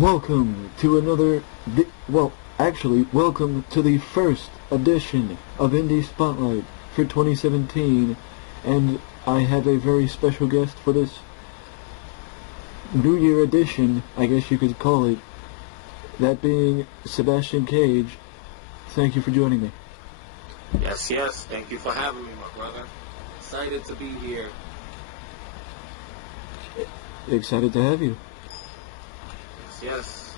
Welcome to welcome to the first edition of Indy Spotlight for 2017, and I have a very special guest for this New Year edition, I guess you could call it, that being Sebastian Cage. Thank you for joining me. Yes, thank you for having me, my brother. Excited to be here. Excited to have you. Yes.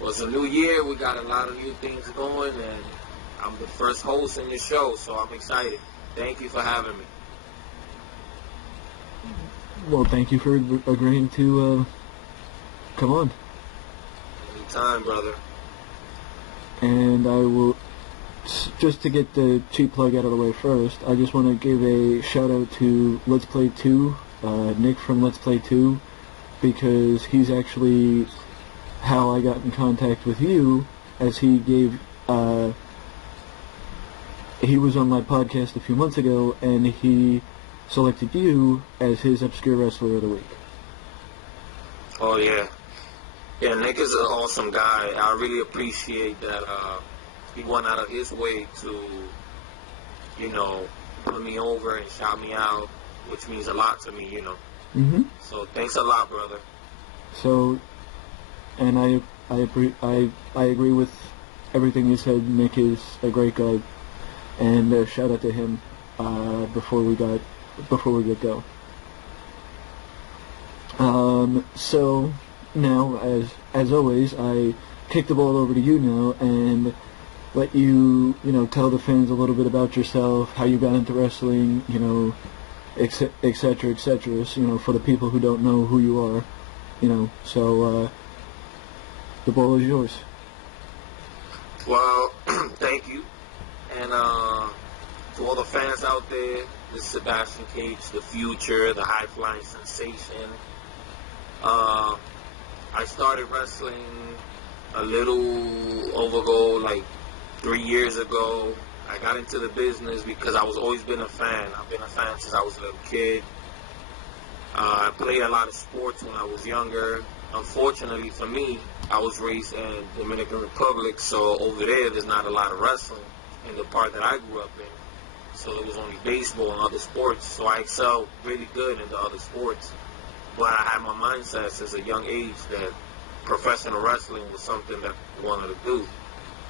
Well, it's a new year. We got a lot of new things going, and I'm the first host in your show, so I'm excited. Thank you for having me. Well, thank you for agreeing to come on. Anytime, brother. And I will, just to get the cheap plug out of the way first, I just want to give a shout out to Let's Play 2, Nick from Let's Play 2, because he's actually how I got in contact with you, as he was on my podcast a few months ago, and he selected you as his Obscure Wrestler of the Week. Oh, yeah. Yeah, Nick is an awesome guy. I really appreciate that he went out of his way to, put me over and shout me out, which means a lot to me, Mm-hmm. So thanks a lot, brother. So, and I agree with everything you said. Nick is a great guy, and shout out to him before we get go. So now, as always, I kick the ball over to you now and let you tell the fans a little bit about yourself, how you got into wrestling, etc., etc. For the people who don't know who you are, So the ball is yours. Well, thank you, and to all the fans out there, this is Sebastian Cage, the future, the high-flying sensation. I started wrestling a little over 3 years ago. I got into the business because I was always been a fan. I've been a fan since I was a little kid. I played a lot of sports when I was younger. Unfortunately for me, I was raised in Dominican Republic, so over there's not a lot of wrestling in the part that I grew up in. So it was only baseball and other sports. So I excelled really good in the other sports. But I had my mindset since a young age that professional wrestling was something that I wanted to do.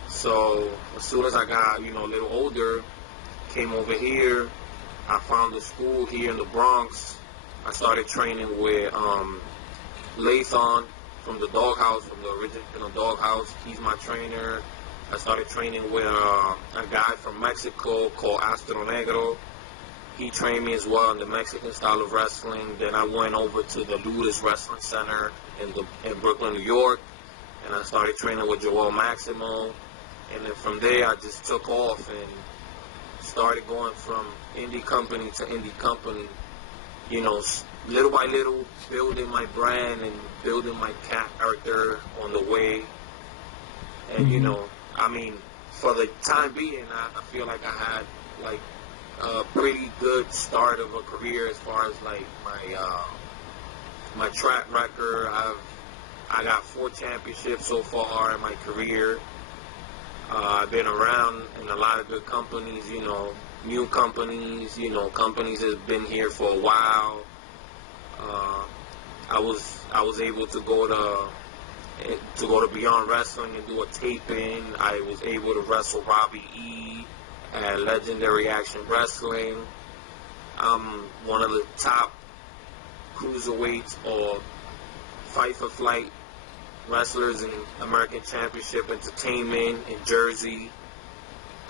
So as soon as I got, a little older, came over here, I found a school here in the Bronx. I started training with Lathan from the Doghouse, from the original Doghouse. He's my trainer. I started training with a guy from Mexico called Astro Negro. He trained me as well in the Mexican style of wrestling. Then I went over to the Ludus Wrestling Center in Brooklyn, New York, and I started training with Joel Maximo. And then from there, I just took off and started going from indie company to indie company, little by little, building my brand and building my character on the way. And, for the time being, I feel like I had, a pretty good start of a career as far as, my track record. I got 4 championships so far in my career. I've been around in a lot of good companies, new companies, companies that have been here for a while. I was able to go to Beyond Wrestling and do a taping. I was able to wrestle Robbie E at Legendary Action Wrestling. I'm one of the top cruiserweights or fight for flight wrestlers in American Championship Entertainment in Jersey.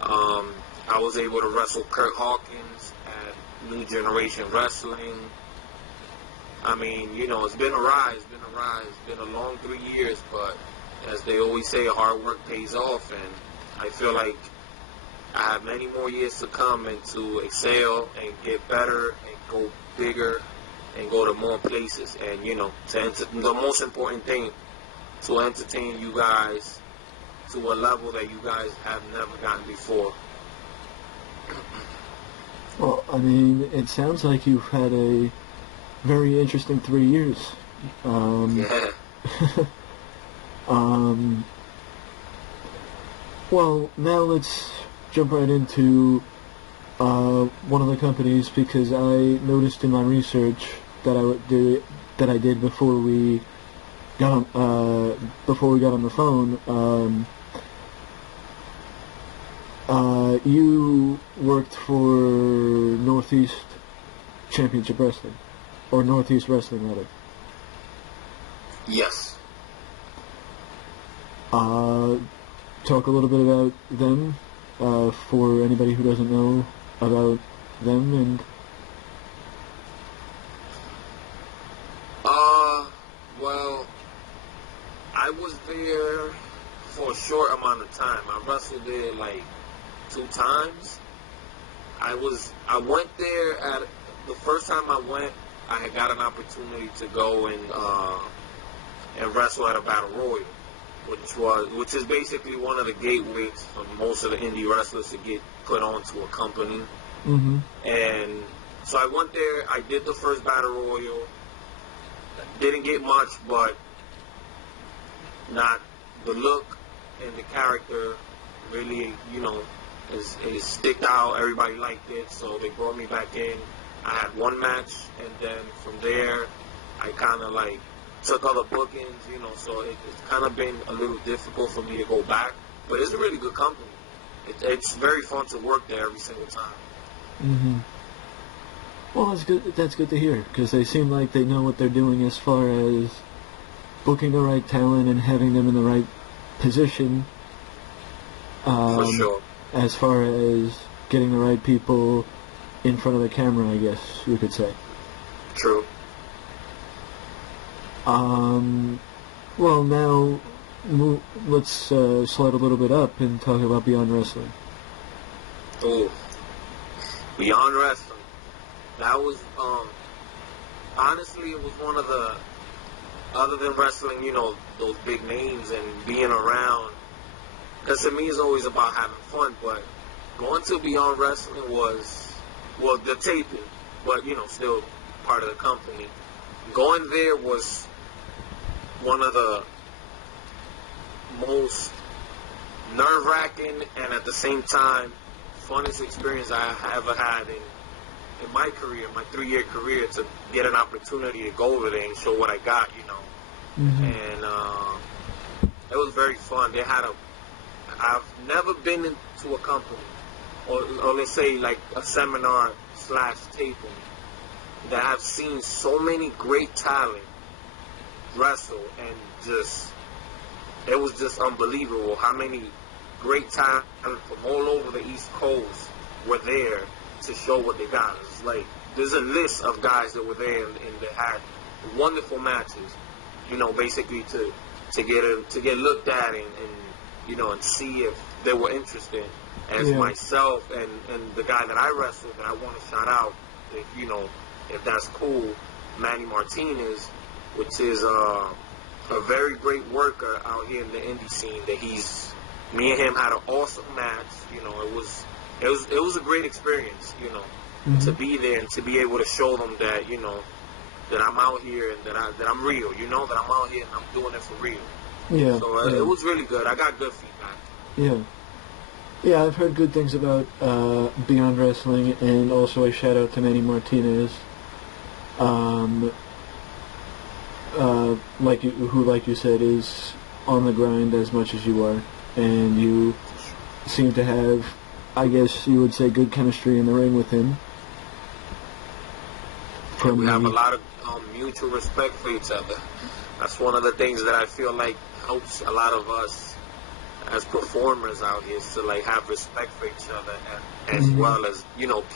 I was able to wrestle Kurt Hawkins at New Generation Wrestling. It's been a ride. It's been a long 3 years, but as they always say, hard work pays off, and I feel like I have many more years to come and to excel and get better and go bigger and go to more places. And, the most important thing, to entertain you guys to a level that you guys have never gotten before. Well, it sounds like you've had a very interesting 3 years. Yeah. Um, well, now let's jump right into one of the companies, because I noticed in my research that I did before we got on the phone. You worked for Northeast Championship Wrestling, or Northeast Wrestling, rather. Yes. Talk a little bit about them, for anybody who doesn't know about them. And well, I was there for a short amount of time. I wrestled there like 2 times. I went there at the first time I went. I had got an opportunity to go and wrestle at a battle royal, which is basically one of the gateways for most of the indie wrestlers to get put onto a company. mm-hmm. And so I went there. I did the first battle royal. Didn't get much, but not the look and the character really, is sticked out. Everybody liked it, so they brought me back in. I had one match, and then from there, I kind of like took other bookings, so it's kind of been a little difficult for me to go back. But it's a really good company. It's very fun to work there every single time. Mm-hmm. Well, that's good. That's good to hear, because they seem like they know what they're doing as far as booking the right talent and having them in the right position. For sure. As far as getting the right people in front of the camera, I guess you could say. True. Well, now let's slide a little bit up and talk about Beyond Wrestling. Ooh. Beyond Wrestling. That was, honestly, it was one of the, other than wrestling, those big names and being around, because to me it's always about having fun, but going to Beyond Wrestling was, well, the taping, but, still part of the company. Going there was one of the most nerve-wracking and at the same time funnest experience I ever had in my career, my 3-year career, to get an opportunity to go over there and show what I got, Mm-hmm. And it was very fun. I've never been into a company, or let's say like a seminar / taping, that I've seen so many great talent wrestle, and it was just unbelievable how many great talent from all over the East Coast were there to show what they got. It's like there's a list of guys that were there and they had wonderful matches, basically to get looked at and see if they were interested. As myself and the guy that I wrestled that I want to shout out, if that's cool, Manny Martinez, which is a very great worker out here in the indie scene. Me and him had an awesome match. It was a great experience, Mm-hmm. to be there and to be able to show them that, that I'm out here and that I'm real, that I'm out here and I'm doing it for real. Yeah. So it was really good. I got good feedback. Yeah. Yeah, I've heard good things about Beyond Wrestling, and also a shout out to Manny Martinez. Like you said, is on the grind as much as you are, and you seem to have, I guess you would say, good chemistry in the ring with him. We have a lot of mutual respect for each other. That's one of the things that I feel like helps a lot of us as performers out here, is to like have respect for each other, and as Mm-hmm. well as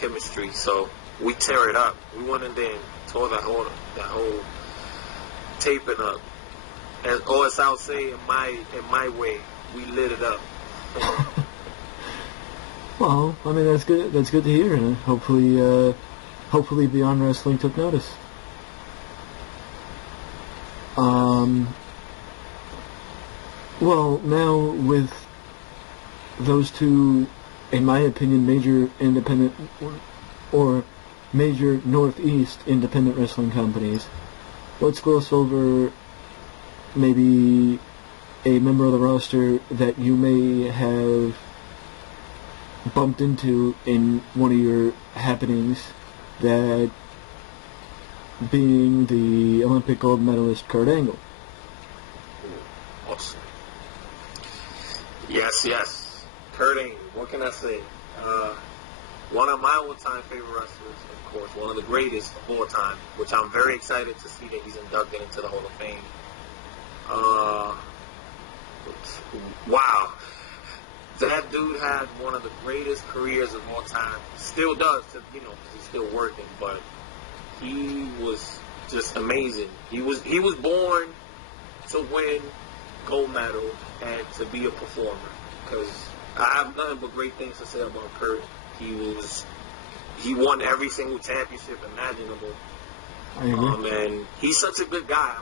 chemistry. So we tear it up. We went in there and tore that whole taping up. Or as I'll say in my way, we lit it up. Well, I mean, that's good. That's good to hear, and hopefully Beyond Wrestling took notice. Well, now with those two, in my opinion, major independent or major Northeast independent wrestling companies, let's gloss over maybe a member of the roster that you may have bumped into in one of your happenings, that being the Olympic gold medalist Kurt Angle. Awesome. Yes. Kurt Angle, what can I say? One of my all-time favorite wrestlers, of course, one of the greatest of all time, which I'm very excited to see that he's inducted into the Hall of Fame. Wow. That dude had one of the greatest careers of all time. Still does, because he's still working, but he was just amazing. He was born to win gold medal and to be a performer, because I have nothing but great things to say about Kurt. He won every single championship imaginable. I agree. And he's such a good guy.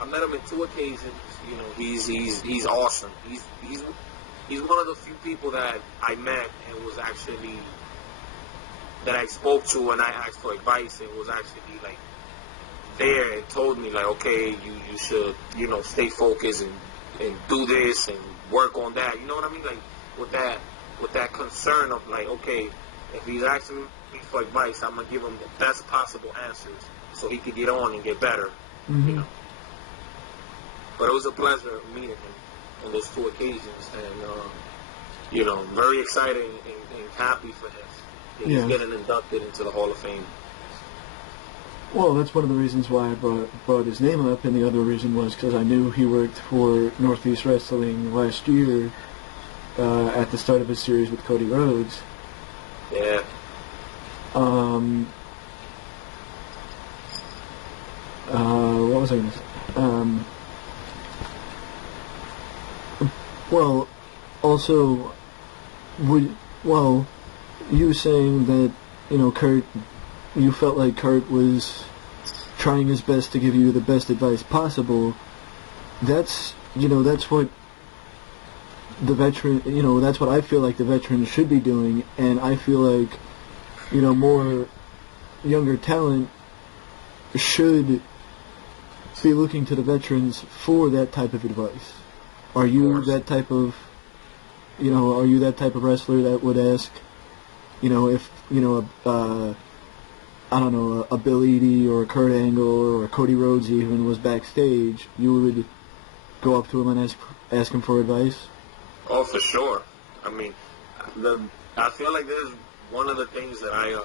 I met him in 2 occasions. He's awesome. He's one of the few people that I met and was actually that I spoke to and I asked for advice and was actually like there and told me like, okay, you should stay focused and do this and work on that. You know what I mean? Like with that concern of like, okay, if he's asking me for advice, I'm gonna give him the best possible answers so he could get on and get better. Mm-hmm. But it was a pleasure meeting him on those 2 occasions, and very excited and happy for him. He's getting inducted into the Hall of Fame. Well, that's one of the reasons why I brought his name up, and the other reason was because I knew he worked for Northeast Wrestling last year at the start of his series with Cody Rhodes. Yeah. What was I going to say? Well, also, you saying that, Kurt, you felt like Kurt was trying his best to give you the best advice possible. That's what the veteran, that's what I feel like the veterans should be doing, and I feel like, more younger talent should be looking to the veterans for that type of advice. Are you that type of, wrestler that would ask, if, I don't know, a Bill Eadie or a Kurt Angle or a Cody Rhodes even was backstage, you would go up to him and ask him for advice? Oh, for sure. I mean, I feel like there's one of the things that I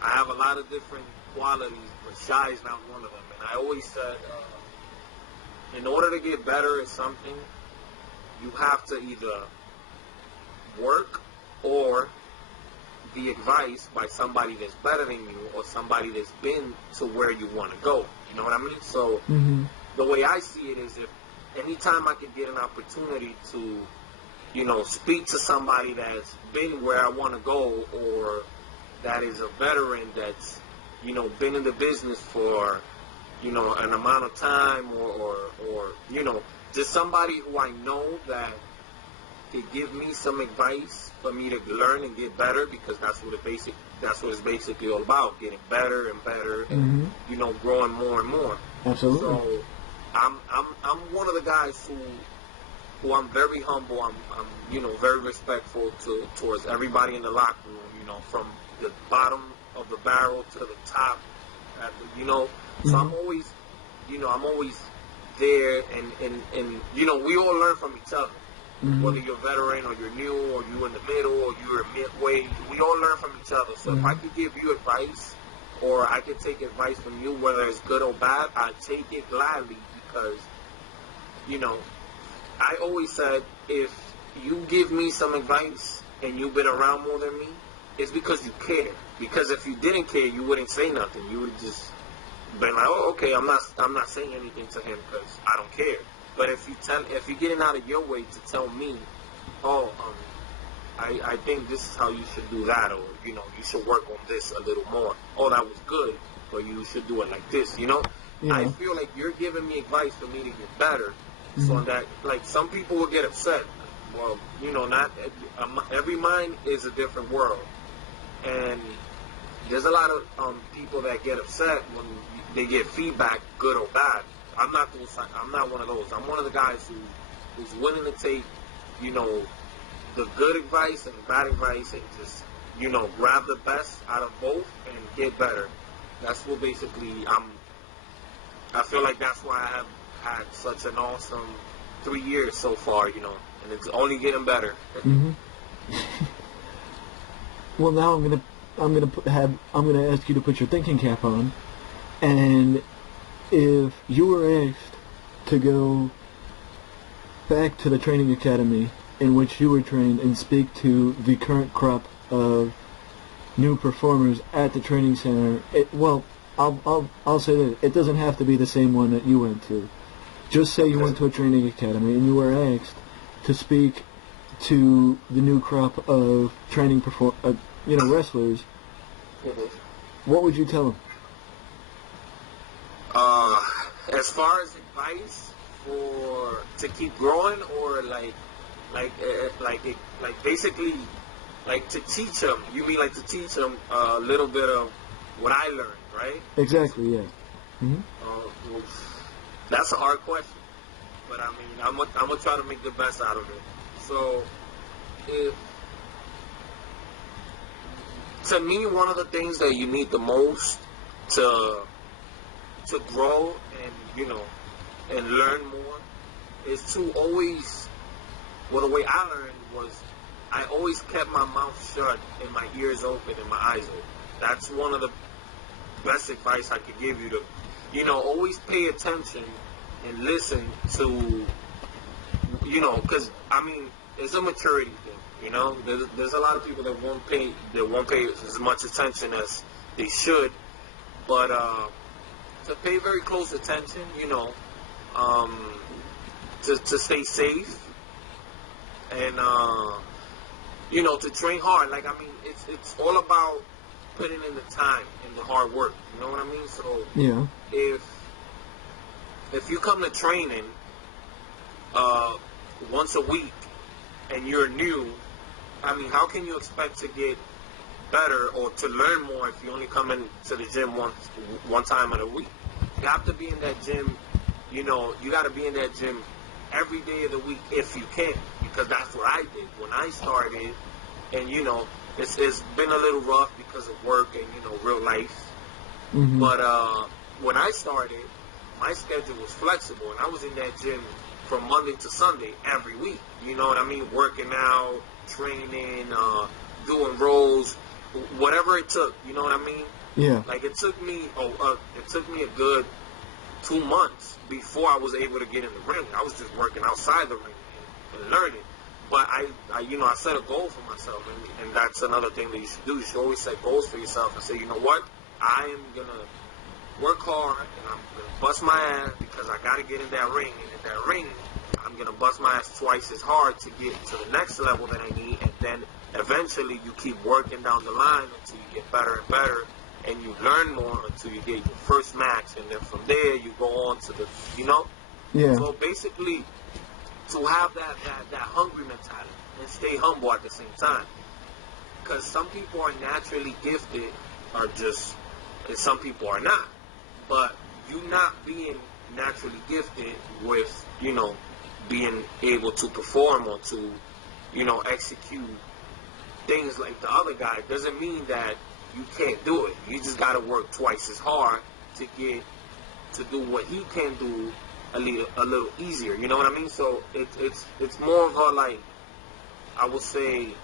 have a lot of different qualities, but shy is not one of them. And I always said, in order to get better at something, you have to either work or be advised by somebody that's better than you or somebody that's been to where you want to go. You know what I mean? So the way I see it is, if anytime I could get an opportunity to, speak to somebody that's been where I want to go, or that is a veteran that's, been in the business for, an amount of time, or just somebody who I know that could give me some advice for me to learn and get better, because that's what it's basically all about, getting better and better, and growing more and more. Absolutely. So I'm one of the guys who I'm very humble. I'm very respectful towards everybody in the locker room. From the bottom of the barrel to the top. So I'm always there, and we all learn from each other. Whether you're a veteran or you're new or you're in the middle or you're midway, we all learn from each other. So if I could give you advice, or I could take advice from you, whether it's good or bad, I take it gladly, because, I always said, if you give me some advice and you've been around more than me, it's because you care. Because if you didn't care, you wouldn't say nothing. You would just been like, oh, okay, I'm not saying anything to him because I don't care. But if you're getting out of your way to tell me, I think this is how you should do that, or you should work on this a little more. Oh, that was good, but you should do it like this. I feel like you're giving me advice for me to get better, so that, like, some people will get upset. Well, not every mind is a different world, and there's a lot of people that get upset when they get feedback, good or bad. I'm not one of those. I'm one of the guys who's willing to take, you know, the good advice and the bad advice and just, you know, grab the best out of both and get better. That's what basically I feel like that's why I have had such an awesome 3 years so far, you know, and it's only getting better. Mm-hmm. Well, now I'm gonna ask you to put your thinking cap on, and if you were asked to go back to the training academy in which you were trained and speak to the current crop of new performers at the training center, I'll say that it doesn't have to be the same one that you went to. Just say you went to a training academy and you were asked to speak to the new crop of training wrestlers. What would you tell them? As far as advice to keep growing, or basically like to teach them. You mean like to teach them a little bit of what I learned, right? Exactly. Yeah. Mm-hmm. Well, that's a hard question, but I mean, I'm gonna try to make the best out of it. So, to me, one of the things that you need the most to grow and, you know, and learn more is to always, well, the way I learned was I always kept my mouth shut and my ears open and my eyes open. That's one of the best advice I could give you, to, you know, always pay attention and listen to, you know, because, I mean, it's a maturity thing, you know. There's a lot of people that won't pay as much attention as they should, but to pay very close attention, you know, to stay safe, and you know, to train hard. Like, I mean, it's all about putting in the time and the hard work. You know what I mean? So yeah, if you come to training once a week and you're new, I mean, how can you expect to get better or to learn more if you only come into the gym one time in a week? You have to be in that gym, you know, you got to be in that gym every day of the week if you can, because that's what I did when I started. And, you know, it's been a little rough because of work and, you know, real life. Mm-hmm. But when I started, my schedule was flexible, and I was in that gym from Monday to Sunday every week. You know what I mean? Working out, training, doing rows, whatever it took. You know what I mean? Yeah. Like, it took me a good 2 months before I was able to get in the ring. I was just working outside the ring and learning. But I you know, I set a goal for myself, and that's another thing that you should do. You should always set goals for yourself and say, you know what? I am gonna work hard, and I'm gonna bust my ass because I gotta get in that ring. And in that ring, I'm gonna bust my ass twice as hard to get to the next level that I need. And then eventually, you keep working down the line until you get better and better, and you learn more until you get your first match. And then from there, you go on to the, you know. Yeah. So basically, to have that hungry mentality and stay humble at the same time. Because some people are naturally gifted, and some people are not. But you not being naturally gifted with, you know, being able to perform or to, you know, execute things like the other guy doesn't mean that you can't do it. You just got to work twice as hard to do what he can do a little easier, you know what I mean? So it's more of a, like, I would say,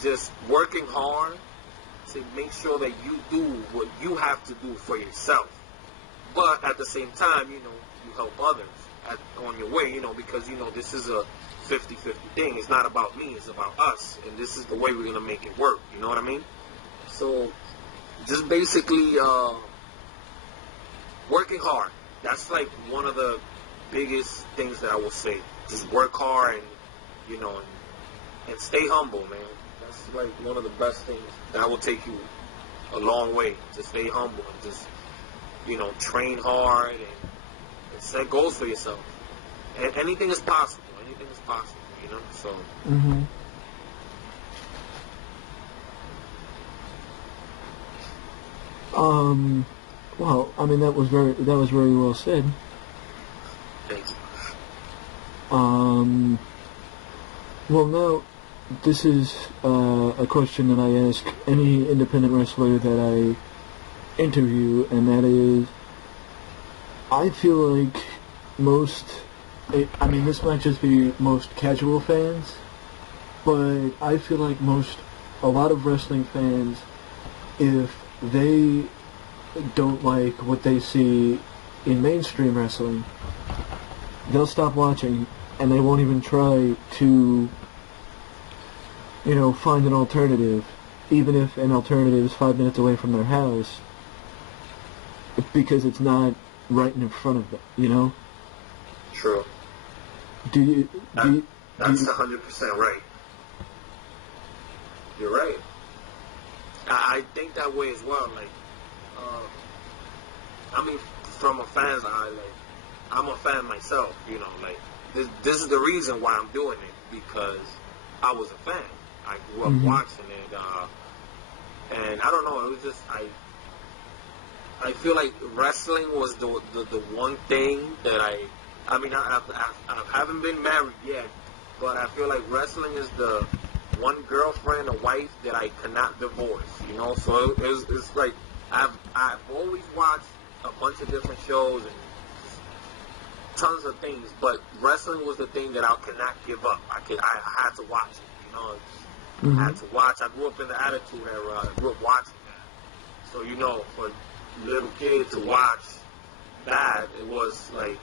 just working hard to make sure that you do what you have to do for yourself, but at the same time, you know, you help others on your way, you know, because, you know, this is a 50-50 thing. It's not about me, it's about us, and this is the way we're gonna make it work, you know what I mean? So just basically working hard. That's like one of the biggest things that I will say. Just work hard and, you know, and stay humble, man. That's like one of the best things that will take you a long way, to stay humble and just, you know, train hard and set goals for yourself. And anything is possible. Anything is possible, you know? So. Mm-hmm. Well, I mean, that was very well said. Um, well, now, this is a question that I ask any independent wrestler that I interview, and that is, I feel like this might just be most casual fans, but I feel like a lot of wrestling fans, if they don't like what they see in mainstream wrestling, they'll stop watching and they won't even try to, find an alternative, even if an alternative is 5 minutes away from their house, because it's not right in front of them, True. That's 100% right. You're right. I think that way as well. Like, from a fan's eye, like, I'm a fan myself. Like, this is the reason why I'm doing it, because I was a fan. I grew up watching it, and I don't know. It was just I feel like wrestling was the one thing that I haven't been married yet, but I feel like wrestling is the one girlfriend or wife that I cannot divorce, So it's like I've always watched a bunch of different shows and tons of things, but wrestling was the thing that I could not give up. I had to watch it, I had to watch. I grew up in the Attitude Era. I grew up watching that. So for little kid to watch that, it was like,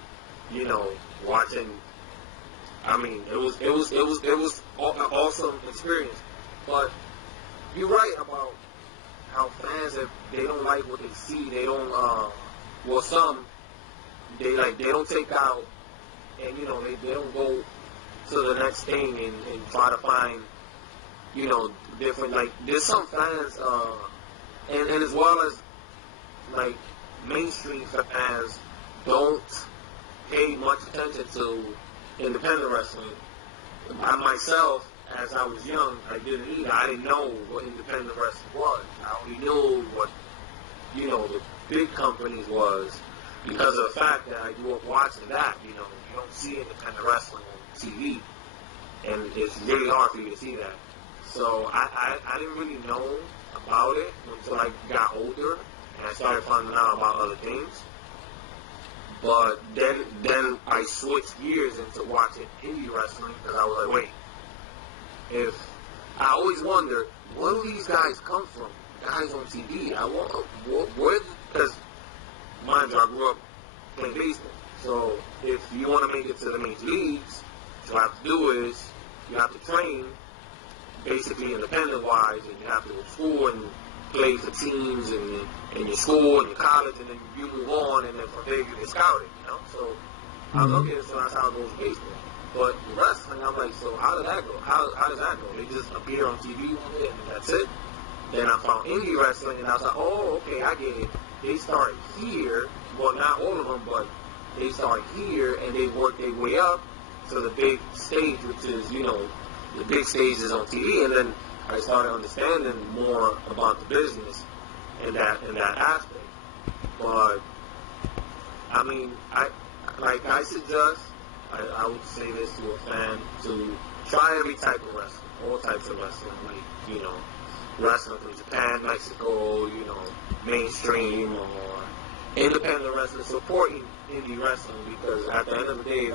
watching. It was an awesome experience. But you're right about how fans, if they don't like what they see, they don't. Some they don't take out, and they don't go to the next thing and try to find, different. Like, there's some fans, and as well as like mainstream fans don't pay much attention to independent wrestling. I myself, as I was young, I didn't know what independent wrestling was. I only knew what the big companies was because of the fact that I grew up watching that. You don't see independent wrestling on TV, and it's really hard for you to see that. So I didn't really know about it until I got older and I started finding out about other things. But then I switched gears into watching indie wrestling, because I was like, wait, I always wondered, where do these guys come from? Guys on TV. Because mind you, I grew up playing baseball. So if you want to make it to the major leagues, what you have to do is you have to train basically independent-wise, and you have to go to school and play for teams in your school and your college, and then you move on, and then from there you get scouted, So I was okay, so that's how it goes in baseball. But wrestling, I'm like, so how did that go? How does that go? They just appear on TV one day and that's it? Then I found indie wrestling, and I was like, oh, okay, I get it. They start here, well, not all of them, but they start here, and they work their way up to the big stage, which is, the big stage is on TV, and then I started understanding more about the business in that aspect. But I suggest, I would say this to a fan, to try every type of wrestling, all types of wrestling, like wrestling from Japan, Mexico, mainstream or independent wrestling, supporting indie wrestling, because at the end of the day,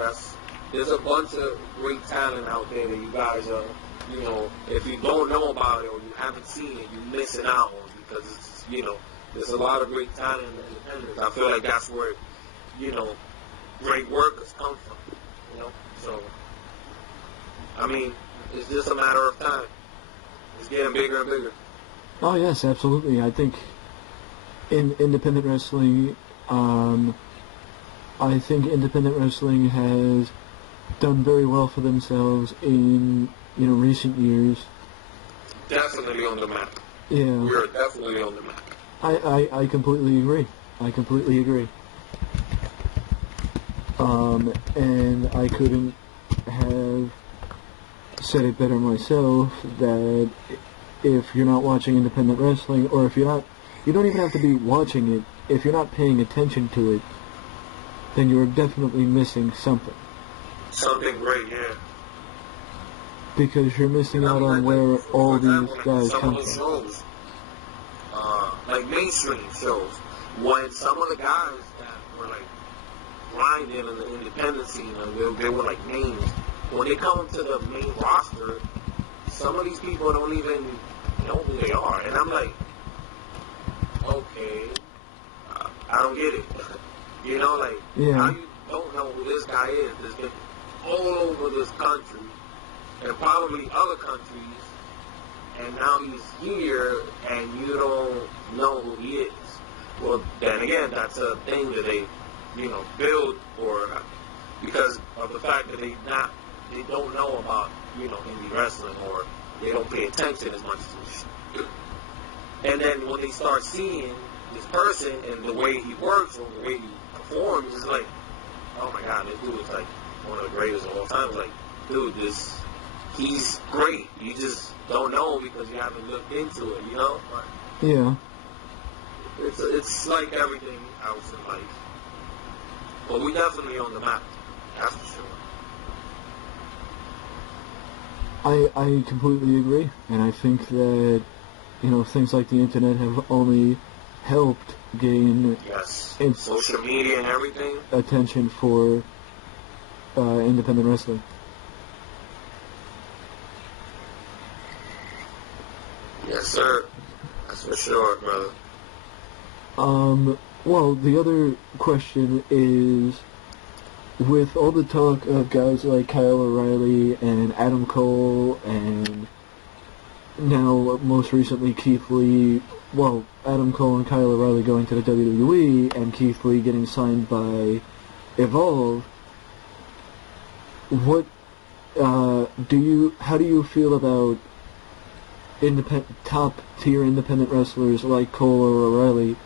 there's a bunch of great talent out there that you guys are, if you don't know about it or you haven't seen it, you're missing out on, because it's, there's a lot of great talent in the independents. I feel like that's where, great workers come from, So, it's just a matter of time. It's getting bigger and bigger. Oh yes, absolutely. I think in independent wrestling, I think independent wrestling has done very well for themselves in recent years. Definitely on the map. Yeah, we're definitely on the map. I completely agree. I completely agree. And I couldn't have said it better myself, that if you're not watching independent wrestling, or if you don't even have to be watching it, if you're not paying attention to it, then you're definitely missing something. Something great, yeah. Because you're missing out on where all these guys some come of those from. shows, like mainstream shows, when some of the guys that were like grinding in the independent scene, and they were like names, when they come to the main roster, some of these people don't even know who they are, and I'm like, okay, I don't get it. You know, like, how you don't know who this guy is that's been all over this country and probably other countries, and now he's here and you don't know who he is. Well, then again, that's a thing that they, build for, because of the fact that they don't know about, indie wrestling, or they don't pay attention as much as they should. And then when they start seeing this person and the way he works or the way he performs, it's like, oh my God, this dude is like one of the greatest of all time. It's like, dude, he's great. You just don't know because you haven't looked into it, But yeah. It's like everything else in life. But we definitely on the map. That's for sure. I completely agree, and I think that things like the internet have only helped gain social media and everything, attention for independent wrestling. Yes, sir. That's for sure, brother. Well, the other question is, with all the talk of guys like Kyle O'Reilly and Adam Cole and now most recently Keith Lee, well, Adam Cole and Kyle O'Reilly going to the WWE and Keith Lee getting signed by Evolve, how do you feel about top tier independent wrestlers like Cole or O'Reilly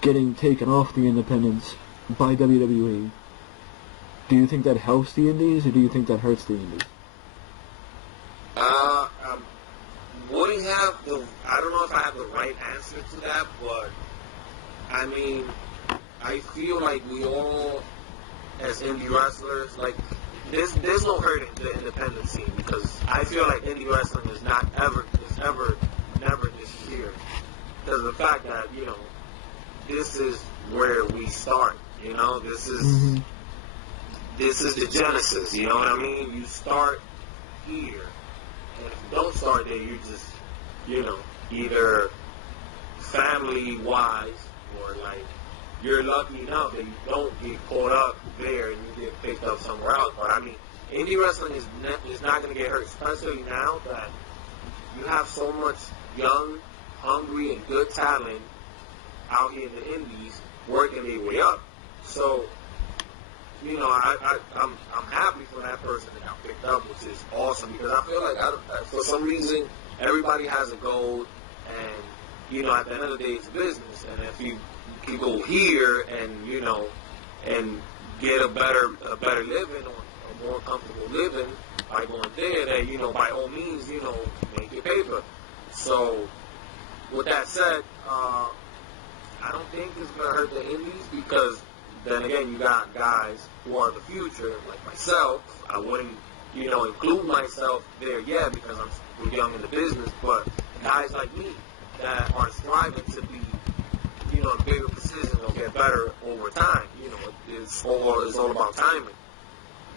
getting taken off the independents by WWE? Do you think that helps the indies, or do you think that hurts the indies? I don't know if I have the right answer to that, but I mean, I feel like we all, as indie wrestlers, like, there's no hurt in the independent scene, because I feel like indie wrestling is never disappeared. Because of the fact that, this is where we start, this is the genesis, you know what I mean? You start here, and if you don't start there, you're just, either family-wise, or like, you're lucky enough that you don't get caught up there and you get picked up somewhere else. But I mean, indie wrestling is not going to get hurt, especially now that you have so much young, hungry, and good talent out here in the indies working their way up. So, I'm happy for that person that got picked up, which is awesome, because I feel like for some reason everybody has a goal, and at the end of the day it's business, and if you can go here and and get a better living, or a more comfortable living by going there, then by all means make your paper. So with that said, I don't think it's going to hurt the indies, because then again, you got guys who are the future, like myself. I wouldn't, include myself there yet, because I'm still young in the business, but guys like me that are striving to be, in bigger positions or get better over time. It's all about timing.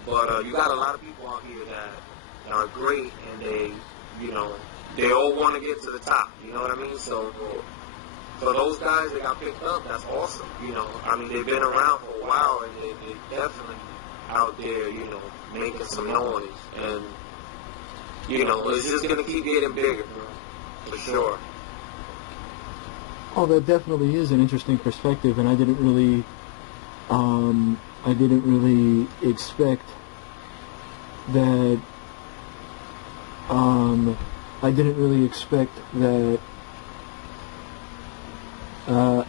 But you got a lot of people out here that are great, and they all want to get to the top. You know what I mean? So for those guys that got picked up, that's awesome. I mean, they've been around for a while, and they're definitely out there, making some noise. And, it's just going to keep getting bigger, for sure. Oh, that definitely is an interesting perspective, and I didn't really expect that,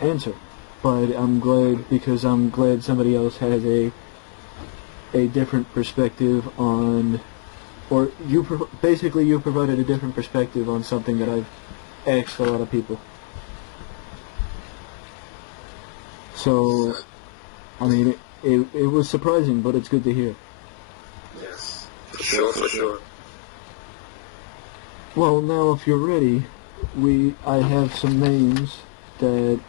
answer, but I'm glad, because I'm glad somebody else has a different perspective on, or you provided a different perspective on something that I've asked a lot of people. So, I mean, it was surprising, but it's good to hear. Yeah. For sure. Well, now if you're ready, I have some names that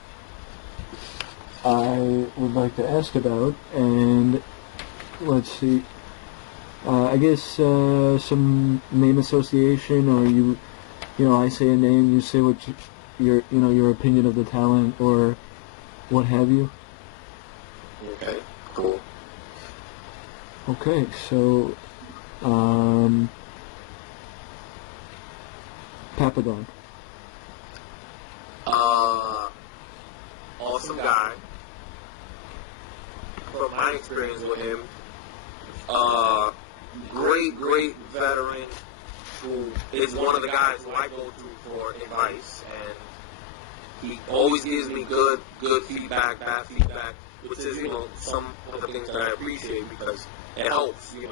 I would like to ask about, and let's see. I guess some name association, or I say a name, you say what your opinion of the talent, or what have you. Okay, cool. Okay, so Papadon. Awesome guy. From my experience with him, great veteran who is one of the guys who I go to for advice, and he always gives me good feedback, bad feedback, which is some of the things that I appreciate because it helps. And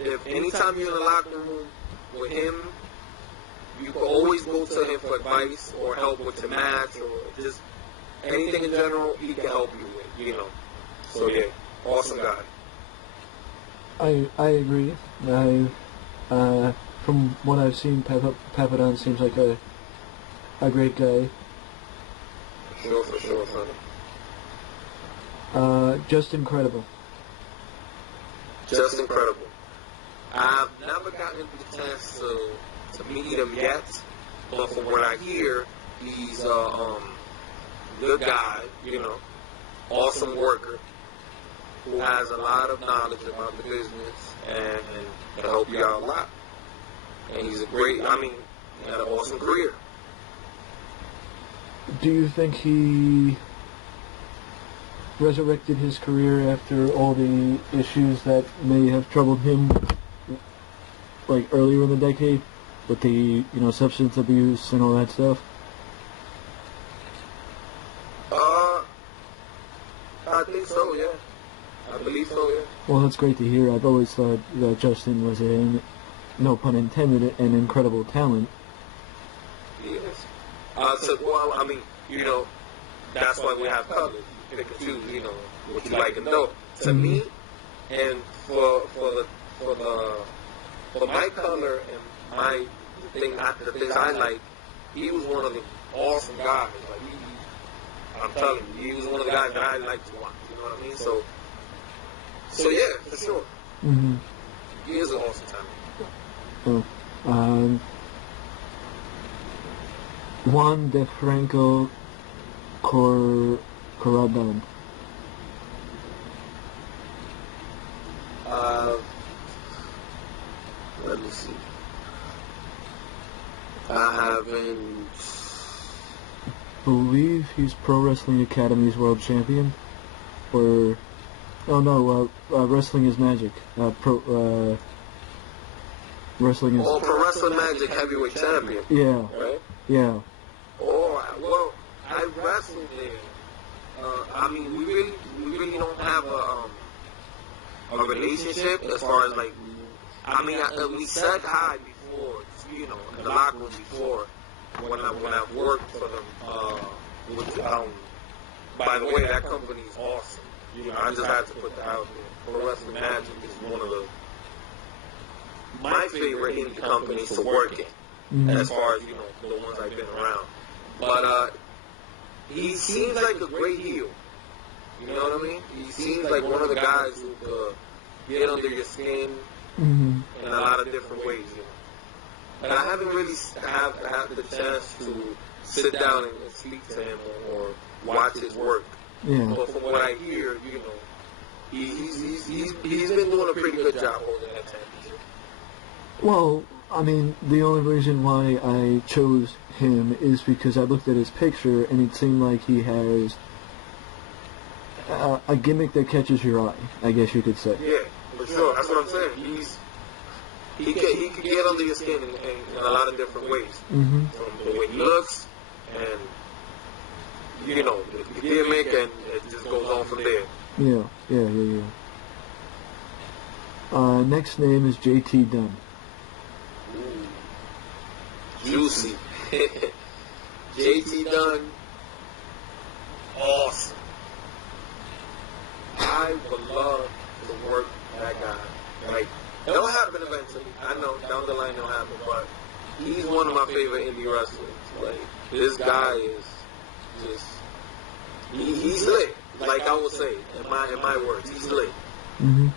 if anytime you're in the locker room with him, you can always go to him for advice or help with the match or just anything in general. He can help you with. So yeah, awesome guy. I agree. From what I've seen, Papadon seems like a great guy. For sure, son. Just incredible. Just incredible. I've never gotten the chance to meet him yet, but from what I hear, he's a good guy, awesome worker, who has a lot of knowledge about the business and can help you out a lot. And he's he had an awesome career. Do you think he resurrected his career after all the issues that may have troubled him, like earlier in the decade, with the substance abuse and all that stuff? I think so, yeah. I believe so, yeah. Well, that's great to hear. I've always thought that Justin was no pun intended, an incredible talent. Yes. That's why we have colors. You pick and choose, what you like and don't. To me, and for my color and my the things I like, he was one of the awesome guys. Like I'm telling you, he was one of the guys that I like to watch. You know what I mean? So yeah, for sure. Mm-hmm. He is an awesome talent. Oh, Juan DeFranco Corradon. Let me see. I haven't. Believe he's Pro Wrestling Academy's world champion, or Wrestling is Magic. Wrestling is. Oh, Pro Wrestling Magic heavyweight champion. Yeah. Right. Yeah. Oh well, I wrestled there. We really don't have a relationship as far as like. We said hi before, in the locker room before when I worked for them. By the way, that company is awesome. I just had to put that out there. Pro Wrestling Magic is one of my favorite indie companies to work in, as far as the ones I've been around. But he seems like a great heel. You know what I mean? He seems like one of the guys who could get under your skin in a lot of different ways. And I haven't really had the chance to sit down and speak to him or watch his work. Yeah. But from what I hear, he's been doing a pretty good job holding that championship. Well, the only reason why I chose him is because I looked at his picture and it seemed like he has a gimmick that catches your eye, I guess you could say. Yeah, for sure. That's what I'm saying. He can get under your skin in a lot of different ways. Mm-hmm. From the way he looks and the gimmick, and it just goes on from there. Yeah. Next name is JT Dunn. Ooh. Juicy. JT Dunn. Awesome. I would love to work that guy. Like, It'll happen eventually. I know down the line it'll happen, but he's one of my favorite indie wrestlers. Like, this guy is just he's lit. Like I would say in my words, he's lit. Mm-hmm.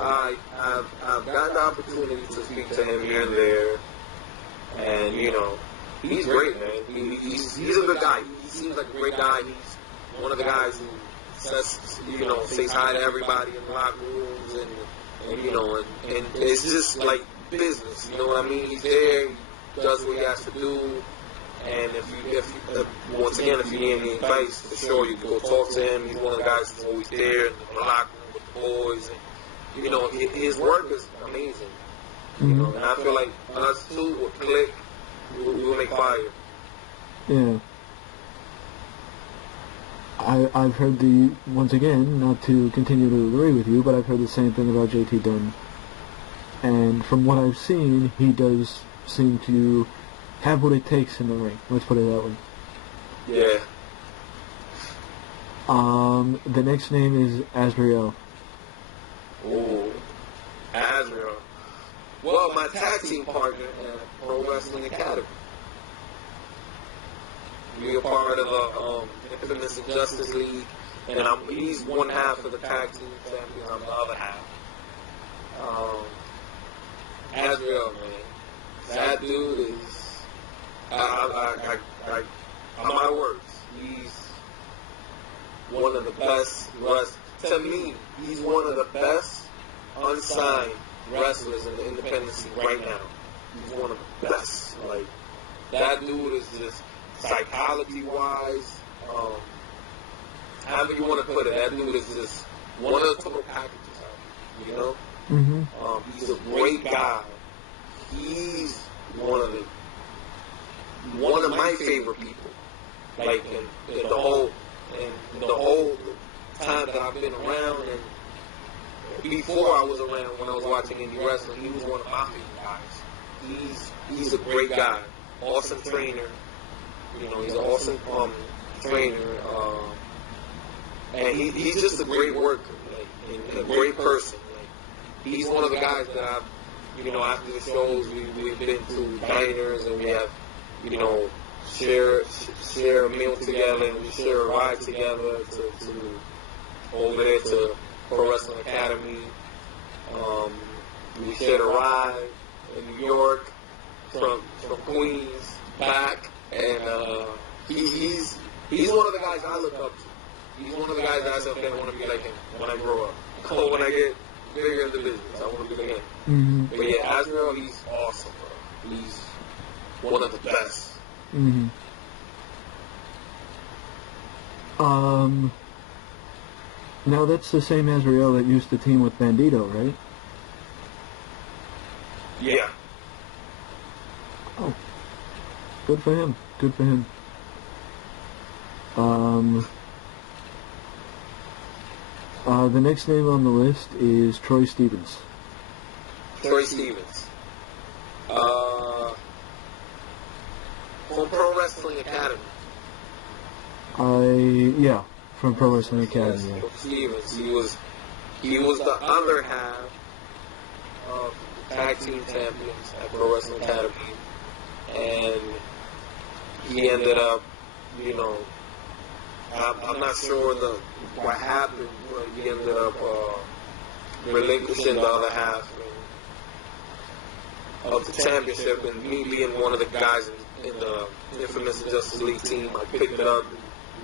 I've gotten the opportunity to speak to him here and there, and he's great, man. He's a good guy. He seems like a great guy. He's one of the guys who says hi to everybody in the locker rooms, and it's just like business. You know what I mean? He's there. He does what he has to do. And if you once again, if you need any advice, for sure you can go talk to him. He's one of the guys who's always there in the locker room with the boys, and his work is amazing. Mm-hmm. And I feel like us two will click. We'll make fire. Yeah. I've heard once again, not to continue to agree with you, but I've heard the same thing about JT Dunn. And from what I've seen, he does seem to have what it takes in the ring. Let's put it that way. Yeah. The next name is Azrael. Ooh. Azrael. Well, my tag team partner at Pro Wrestling Academy. We are part of the Infamous Injustice League, and he's one half of the tag team champions. I'm the other half. Azrael, man, that dude is, I'm out of words. He's one of the best wrestlers. To me, he's one of the best unsigned wrestlers in the independent scene right now. He's one of the best. Like, that dude is just psychology-wise, however you want to put it, that dude is just one of the total packages out here, Mm-hmm. He's a great guy. He's one of my favorite people. Like, in the whole time that I've been around, and before I was around, when I was watching indie wrestling, he was one of my favorite guys. He's a great guy, awesome trainer. He's an awesome trainer, and he's just a great worker, and a great person. Like, he's one of the guys that I've, after the shows, we've been to diners, and we have, share a meal together, and we share a ride together to over there to Pro Wrestling Academy. We shared a ride in New York from Queens back. And he's one of the guys I look up to. He's one of the guys that I said, okay, I want to be like him when I grow up. Or when I get bigger in the business, I want to be like him. Mm-hmm. But yeah, Azrael, he's awesome, bro. He's one of the best. Mm-hmm. Now that's the same Azrael that used to team with Bandito, right? Yeah. Oh. Good for him. Good for him. The next name on the list is Troy Stevens. Troy Stevens. From Pro Wrestling Academy. From Pro Wrestling Academy. Yes, Yeah. Troy Stevens. He was the other half of the tag team champions at Pro Wrestling Academy, and he ended up, I'm not sure what happened, but he ended up relinquishing the other half of the championship, and me being one of the guys in the Infamous Justice League team, I picked it up.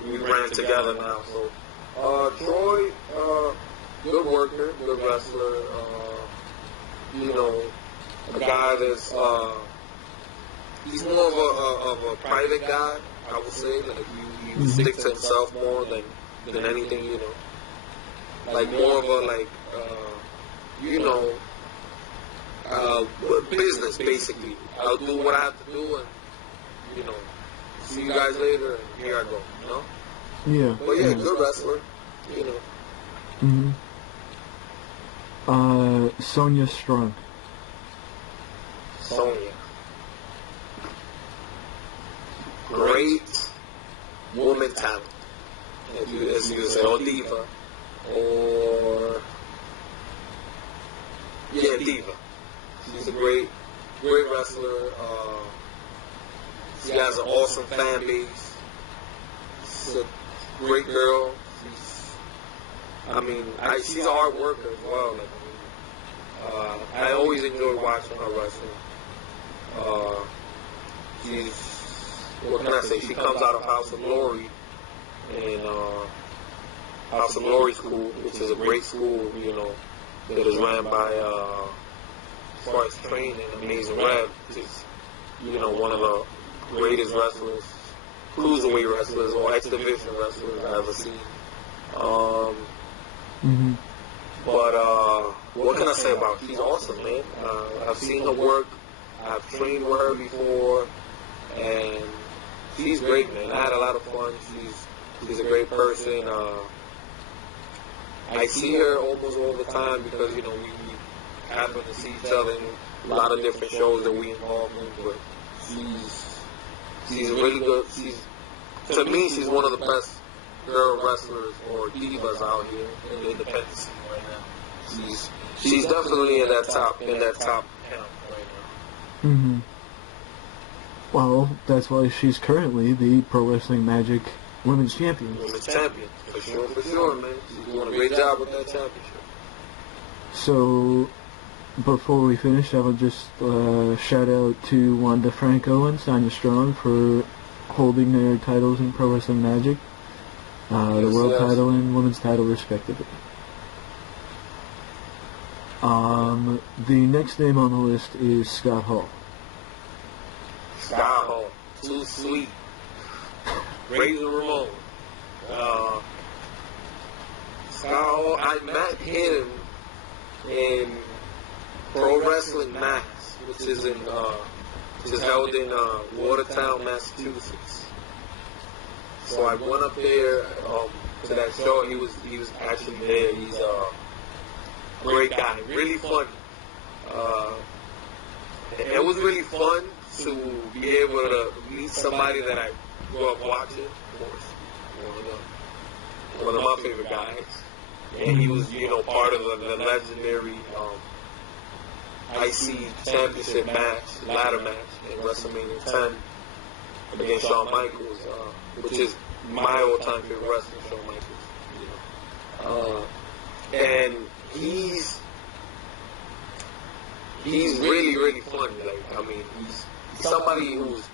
We ran together now. So, Troy, good worker, good wrestler. A guy that's he's more of a private guy, I would say. Like, he sticks to himself more than anything, Like, more of a, business, basically. I'll do what I have to do, and, see you guys later, and here I go, Yeah. But yeah, good wrestler, Mm-hmm. Sonia Strong. Sonya. Great woman talent. As you say, or diva. Or Yeah, diva. She's a great wrestler. She has an awesome fan base. She's a great girl. She's a hard worker as well. I always enjoy watching her wrestle. What can I say? She comes out of House of Glory, and House of Glory School, which is a great school, that is ran by, as far as training, Amazing Rev, which is, one of the greatest wrestlers, cruiserweight wrestlers, or X Division wrestlers I've ever seen. But what can I say about her? She's awesome, man. I've seen her work. I've trained with her before, and she's great, man. I had a lot of fun. She's a great person. I see her almost all the time because, we happen to see each other in a lot of different shows that we involved in, but she's really good. To me, she's one of the best girl wrestlers or divas out here in the independent scene right now. She's definitely in that top count right now. Mm-hmm. Well, that's why she's currently the Pro Wrestling Magic Women's Champion. Women's Champion, for sure, man. She's doing a great job with that championship. So, before we finish, I would just shout out to Wanda Franco and Sonya Strong for holding their titles in Pro Wrestling Magic. The world title and women's title, respectively. The next name on the list is Scott Hall. Scott Hall, Too Sweet, Razor Ramon. Scott Hall, I met him in Pro Wrestling Mass, which is held in Watertown, Massachusetts. So I went up there to that show. He was actually there. He's a great guy, really funny. It was really fun to be able to meet somebody that I grew up watching. Of course, one of my favorite guys, and he was part of the legendary IC Championship ladder match in WrestleMania 10 against Shawn Michaels, which is my all-time favorite wrestler, Shawn Michaels. And he's really, really funny. He's somebody who's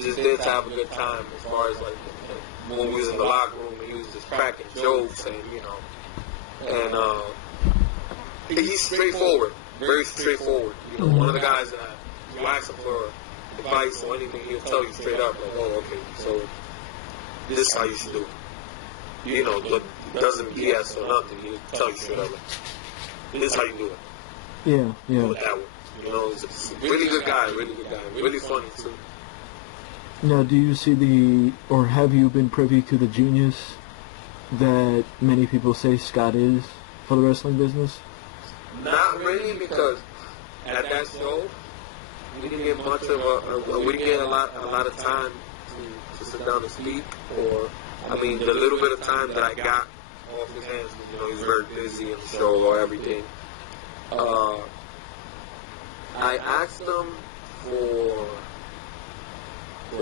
just there to have a good time. As far as when we was in the locker room, and he was just cracking jokes, and he's straightforward, very straightforward. One of the guys that you ask him for advice or anything, he'll tell you straight up, okay, so this is how you should do it. But doesn't BS or nothing. He'll tell you straight up, this is how you do it. Yeah. Do it that way. He's a really good guy, really funny too. Now, do you see or have you been privy to the genius that many people say Scott is for the wrestling business? Not really, because at that show, we didn't get much of we didn't get a lot of time to sit down and speak, the little bit of time that I got off his hands, he was very busy in the show or everything. I asked him for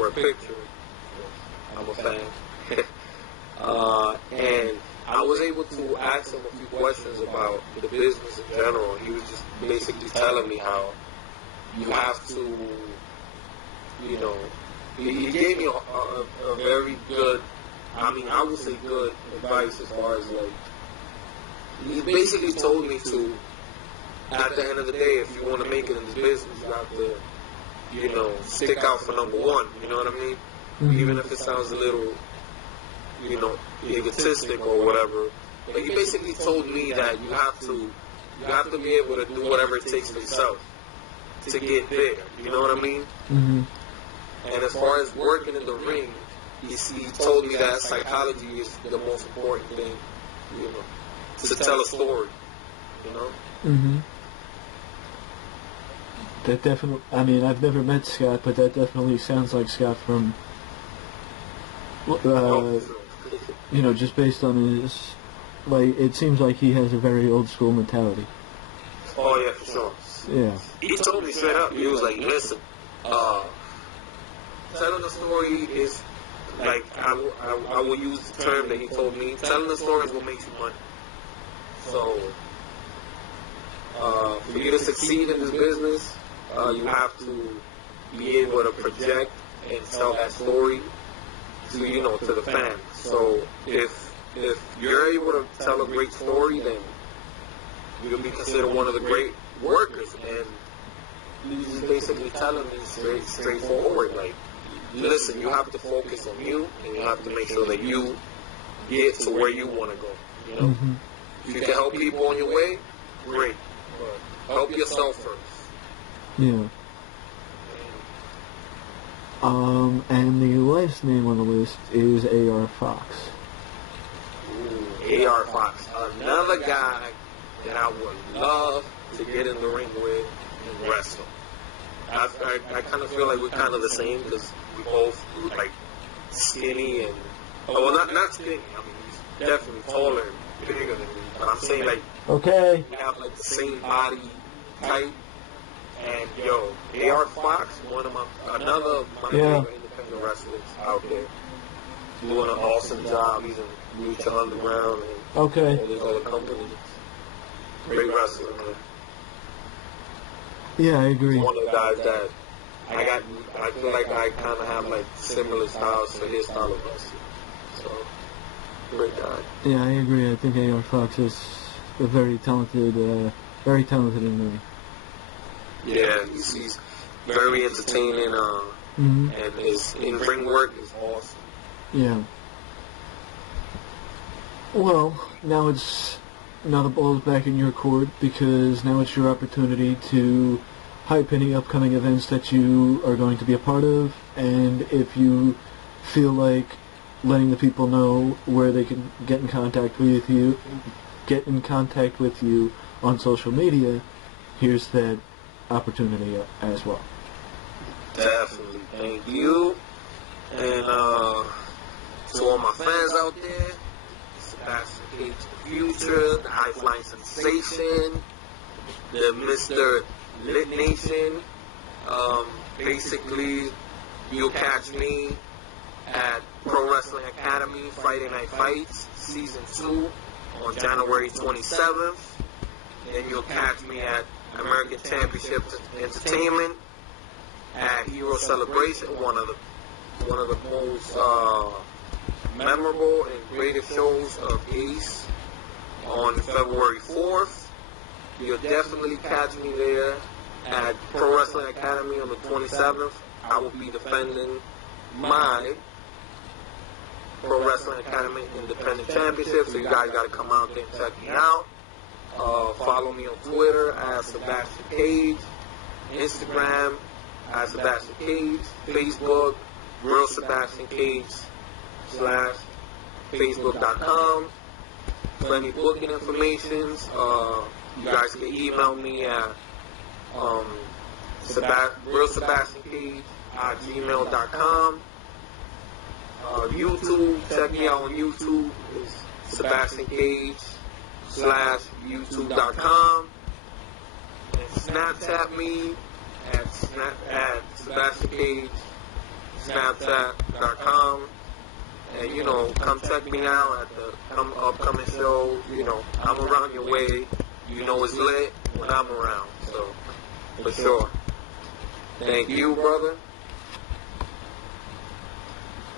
a picture. I'm a fan. And I was able to ask him a few questions about the business in general. He was just basically telling me how you have to, he gave me a very good, I would say good advice as far as he basically told me to, at the end of the day, if you want to make it in this business, you have to, stick out for number one. You know what I mean? Mm-hmm. Even if it sounds a little, egotistic or whatever. But he basically told me that you have to be able to do whatever it takes for yourself to get there. You know what I mean? Mm-hmm. And as far as working in the ring, he told me that psychology is the most important thing, to tell a story. Mm-hmm. That definitely, I've never met Scott, but that definitely sounds like Scott from, just based on his, it seems like he has a very old school mentality. Oh yeah, for sure. Yeah. He told me straight up. He was like, listen, telling a story is like I will use the term that he told me. Telling the story is what makes you money. So for you to succeed in this business, you have to be able to project and tell that story to to the fans. So if you're able to tell a great story, then you'll be considered one of the great workers. And he's basically telling me straightforward, like, listen, you have to focus on you, and you have to make sure that you get to where you want to go. Mm-hmm. If you can help people on your way, great. But help yourself first. Yeah. And the last name on the list is A.R. Fox. Ooh, A.R. Fox, another guy that I would love to get in the ring with and wrestle. I kind of feel like we're kind of the same because we both like skinny and well, not skinny. I mean, he's definitely taller and bigger than me. But I'm saying like Okay. we have like the same body type. And yo, A.R. Fox, another of my favorite independent wrestlers out there, doing an awesome job. He's in Lucha Underground and all these other companies. Great wrestler, man. Yeah, I agree. He's one of the guys that I feel like I kind of have like similar styles to his style of wrestling. So, great guy. Yeah, I agree. I think A.R. Fox is a very talented in the ring. Yeah, he's very entertaining, and his in-ring work is awesome. Yeah. Well, now the ball's back in your court because now it's your opportunity to hype any upcoming events that you are going to be a part of, and if you feel like letting the people know where they can get in contact with you on social media, here's that opportunity as well. Definitely. Thank you. And to all my fans out there, Sebastian Cage the Future, the High Flying Sensation, the Mr. Lit Nation. Basically, you'll catch me at Pro Wrestling Academy Friday Night Fights Season 2 on January 27th. Then you'll catch me at American Championship Entertainment at Hero Celebration, one of the most memorable and greatest shows of Ace on February 4th. You'll definitely catch me there at Pro Wrestling Academy on the 27th. I will be defending my Pro Wrestling Academy Independent Championship, so you guys got to come out there and check me out. Follow me on Twitter at Sebastian Cage, Instagram at Sebastian Cage, Facebook, Real Sebastian Cage /Facebook.com. For any booking information, you guys can email me at realsebastiancage@gmail.com. YouTube, check me out on YouTube. It's Sebastian Cage /YouTube.com. And Snapchat me at Sebastian Cage Snapchat.com. And come check me out at the upcoming show. I'm around your way. It's lit when I'm around. So for sure. Thank you, brother.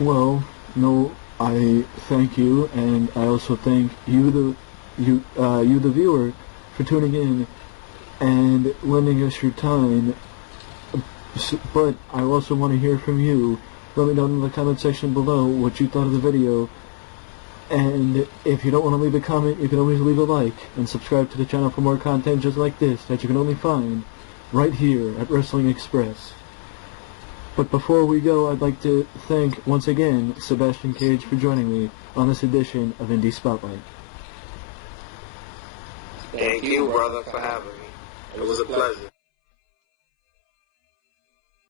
Well, no, I thank you, and I also thank you, the viewer, for tuning in and lending us your time. But I also want to hear from you. Let me know in the comment section below what you thought of the video. And if you don't want to leave a comment, you can always leave a like and subscribe to the channel for more content just like this that you can only find right here at Wrestling Express. But before we go, I'd like to thank once again Sebastian Cage for joining me on this edition of Indy Spotlight. Thank you, brother, for having me. It was a pleasure.